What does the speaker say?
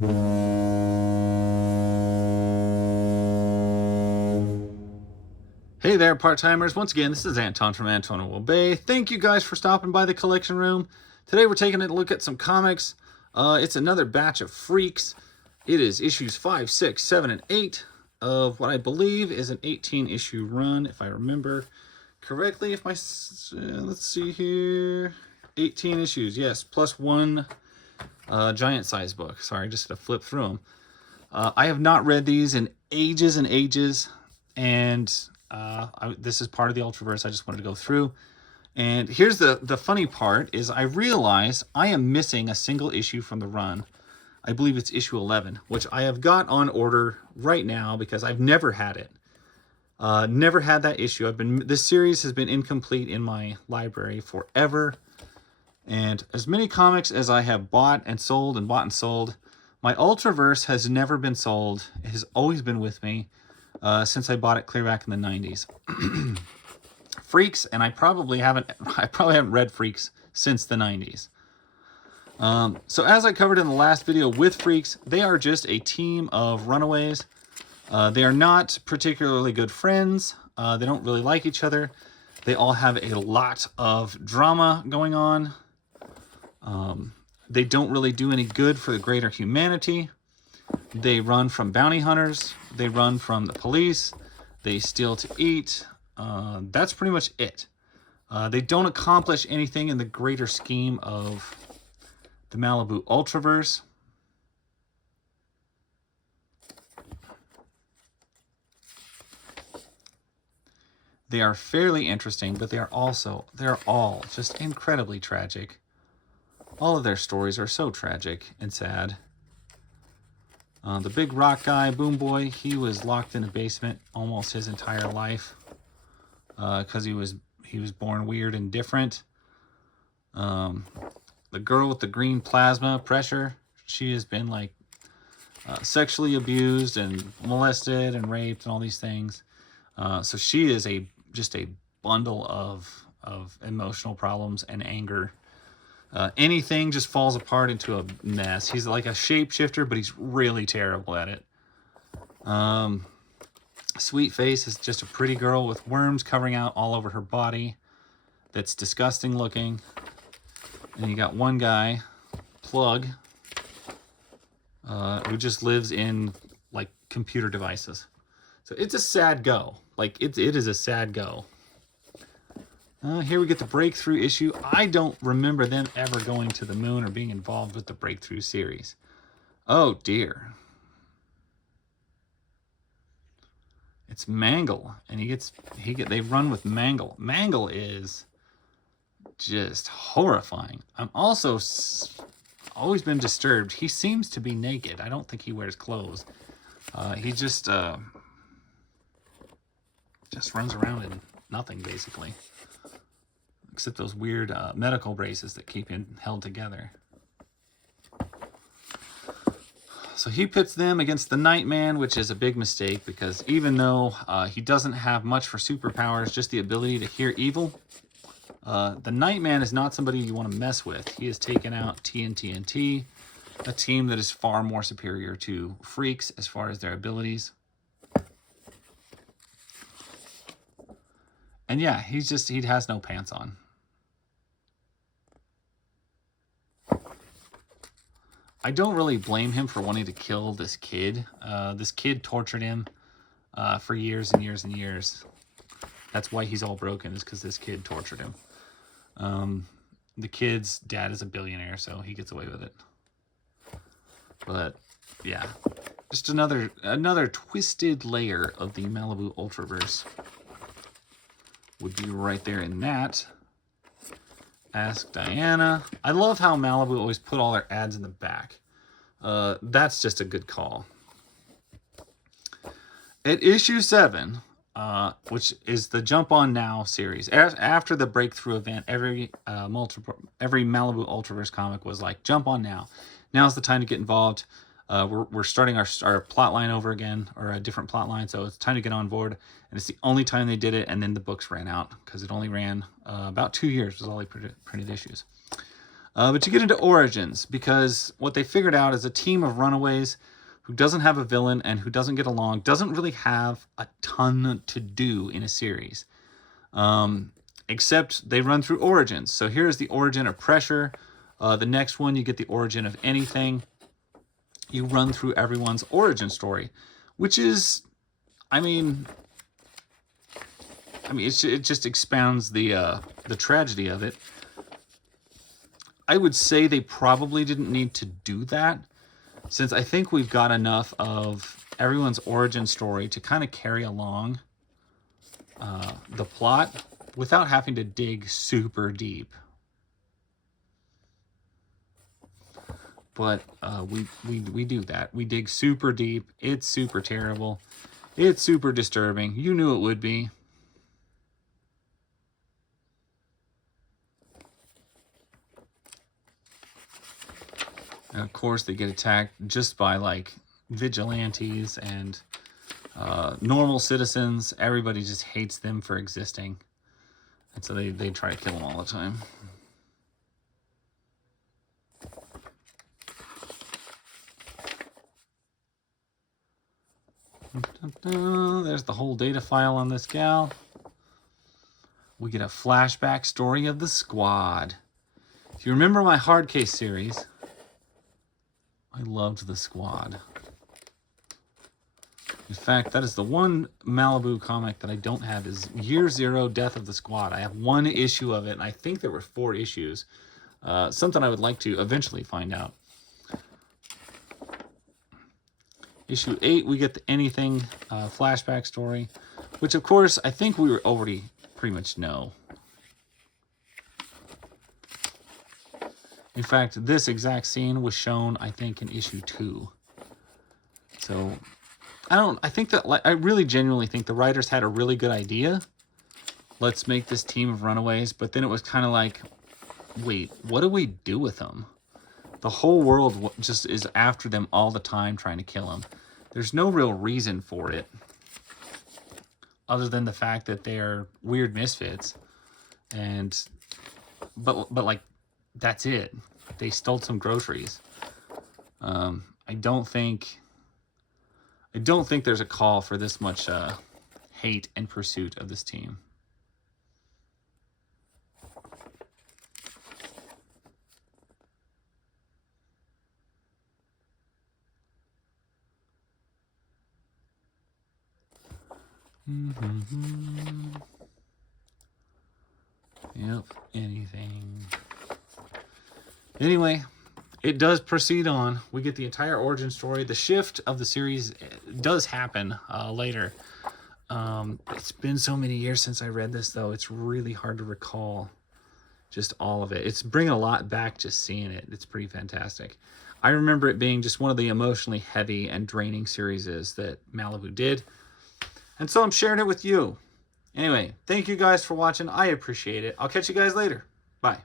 Hey there, part-timers. Once again, this is Anton from Anton Will Bay. Thank you guys for stopping by the collection room. Today we're taking a look at some comics. It's another batch of Freex. It is issues 5, 6, 7, and 8 of what I believe is an 18-issue run, if I remember correctly. Let's see here. 18 issues, yes, plus one giant size book. Sorry, just had to flip through them. I have not read these in ages and ages, and this is part of the Ultraverse. I just wanted to go through. And here's the funny part is I realized I am missing a single issue from the run. I believe it's issue 11, which I have got on order right now because I've never had it. Never had that issue. This series has been incomplete in my library forever. And as many comics as I have bought and sold, my Ultraverse has never been sold. It has always been with me since I bought it clear back in the 90s. Freex, and I probably haven't read Freex since the 90s. So as I covered in the last video with Freex, they are just a team of runaways. They are not particularly good friends. They don't really like each other. They all have a lot of drama going on. They don't really do any good for the greater humanity. They run from bounty hunters. They run from the police. They steal to eat. That's pretty much it. They don't accomplish anything in the greater scheme of the Malibu Ultraverse. They are fairly interesting, but they're all just incredibly tragic. All of their stories are so tragic and sad. The big rock guy, Boom Boy, he was locked in a basement almost his entire life because he was born weird and different. The girl with the green plasma pressure, she has been like sexually abused and molested and raped and all these things. So she is just a bundle of emotional problems and anger. Anything just falls apart into a mess. He's like a shapeshifter, but he's really terrible at it. Sweet Face is just a pretty girl with worms covering out all over her body. That's disgusting looking. And you got one guy, Plug, who just lives in like computer devices. So it's a sad go. Like it is a sad go. Here we get the Breakthrough issue. I don't remember them ever going to the moon or being involved with the Breakthrough series. Oh dear. It's Mangle, and they run with Mangle. Mangle is just horrifying. I'm also always been disturbed. He seems to be naked. I don't think he wears clothes. He just runs around in nothing basically. Except those weird medical braces that keep him held together. So he pits them against the Nightman, which is a big mistake because even though he doesn't have much for superpowers, just the ability to hear evil, the Nightman is not somebody you want to mess with. He has taken out TNT, a team that is far more superior to Freex as far as their abilities. And yeah, he has no pants on. I don't really blame him for wanting to kill this kid. This kid tortured him for years and years and years. That's why he's all broken, is because this kid tortured him. The kid's dad is a billionaire, so he gets away with it. But yeah, just another twisted layer of the Malibu Ultraverse would be right there in that. Ask Diana. I love how Malibu always put all their ads in the back. That's just a good call. At issue 7, which is the Jump On Now series, after the Breakthrough event, every Malibu Ultraverse comic was like, jump on now. Now's the time to get involved. We're starting our plot line over again, or a different plot line, so it's time to get on board. And it's the only time they did it, and then the books ran out, because it only ran about 2 years, was all they printed issues. But you get into Origins, because what they figured out is a team of runaways who doesn't have a villain and who doesn't get along doesn't really have a ton to do in a series. Except they run through Origins. So here's the origin of Pressure. The next one, you get the origin of Anything. You run through everyone's origin story, which is, I mean, it just expounds the tragedy of it. I would say they probably didn't need to do that, since I think we've got enough of everyone's origin story to kind of carry along the plot without having to dig super deep. But we do that. We dig super deep. It's super terrible. It's super disturbing. You knew it would be. And of course, they get attacked just by like vigilantes and normal citizens. Everybody just hates them for existing. And so they try to kill them all the time. There's the whole data file on this gal. We get a flashback story of the Squad. If you remember my hard case series, I loved the Squad. In fact, that is the one Malibu comic that I don't have, is Year Zero, Death of the Squad. I have one issue of it, and I think there were 4 issues. Something I would like to eventually find out. Issue 8, we get the Anything flashback story, which of course I think we already pretty much know. In fact, this exact scene was shown, I think, in issue 2. So I really genuinely think the writers had a really good idea. Let's make this team of runaways, but then it was kind of like, wait, what do we do with them? The whole world just is after them all the time, trying to kill them. There's no real reason for it, other than the fact that they're weird misfits. But like, that's it. They stole some groceries. I don't think there's a call for this much hate and pursuit of this team. Yep, Anything. Anyway, it does proceed on. We get the entire origin story. The shift of the series does happen later. It's been so many years since I read this, though. It's really hard to recall just all of it. It's bringing a lot back just seeing it. It's pretty fantastic. I remember it being just one of the emotionally heavy and draining series that Malibu did. And so I'm sharing it with you. Anyway, thank you guys for watching. I appreciate it. I'll catch you guys later. Bye.